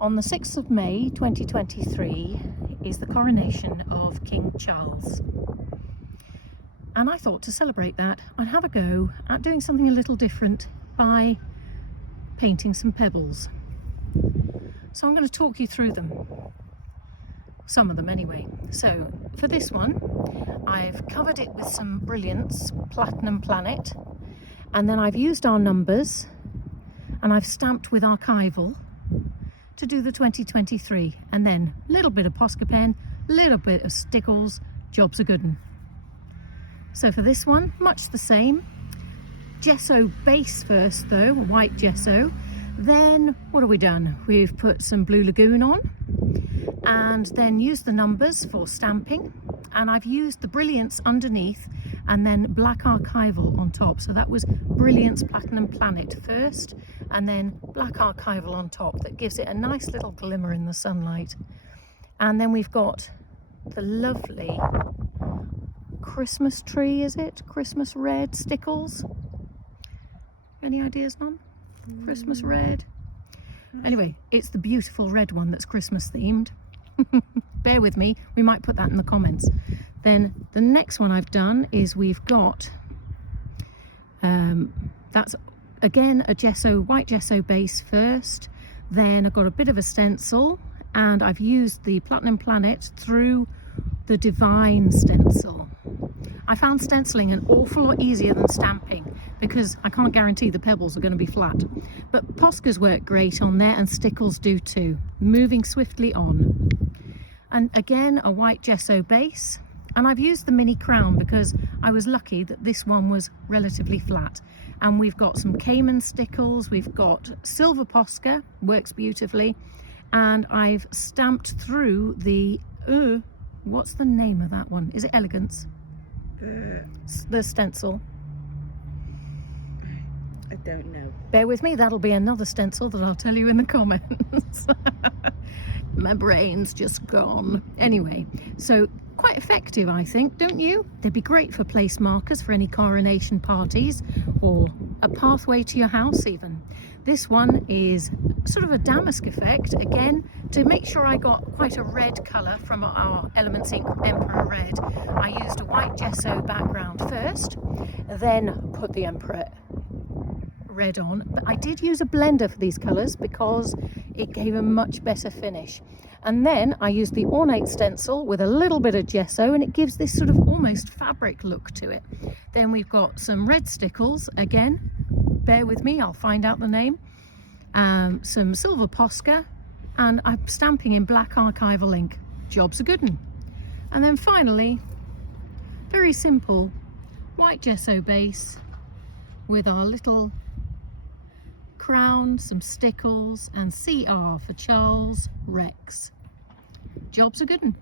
On the 6th of May 2023 is the coronation of King Charles, and I thought to celebrate that I'd have a go at doing something a little different by painting some pebbles. So I'm going to talk you through them, some of them anyway. So for this one I've covered it with some Brilliance Platinum Planet, and then I've used our numbers and I've stamped with archival to do the 2023, and then a little bit of Posca pen, a little bit of stickles, job's a good one. So for this one, much the same. Gesso base first though, white gesso. Then what have we done? We've put some Blue Lagoon on and then used the numbers for stamping, and I've used the Brilliance underneath and then black archival on top. So that was Brilliance Platinum Planet first and then black archival on top. That gives it a nice little glimmer in the sunlight. And then we've got the lovely Christmas tree, is it? Christmas red stickles. Any ideas, Mum? Christmas red? Anyway, it's the beautiful red one that's Christmas themed. Bear with me, we might put that in the comments. Then the next one I've done is we've got, that's again a gesso, white gesso base first. Then I've got a bit of a stencil, and I've used the Platinum Planet through the Divine stencil. I found stenciling an awful lot easier than stamping because I can't guarantee the pebbles are going to be flat. But Poscas work great on there, and stickles do too. Moving swiftly on. And again, a white gesso base. And I've used the mini crown because I was lucky that this one was relatively flat. And we've got some Cayman stickles, we've got silver Posca, works beautifully. And I've stamped through the, what's the name of that one? Is it Elegance? The stencil. I don't know. Bear with me, that'll be another stencil that I'll tell you in the comments. My brain's just gone. Anyway, so quite effective, I think, don't you? They'd be great for place markers for any coronation parties, or a pathway to your house even. This one is sort of a damask effect, again, to make sure I got quite a red colour from our Elements Ink Emperor Red. I used a white gesso background first, then put the Emperor Red on, but I did use a blender for these colours because it gave a much better finish. And then I used the ornate stencil with a little bit of gesso, and it gives this sort of almost fabric look to it. Then we've got some red stickles, again, bear with me, I'll find out the name. Some silver Posca, and I'm stamping in black archival ink. Job's a good one. And then finally, very simple, white gesso base with our little crown, some stickles, and CR for Charles Rex. Job's a good one.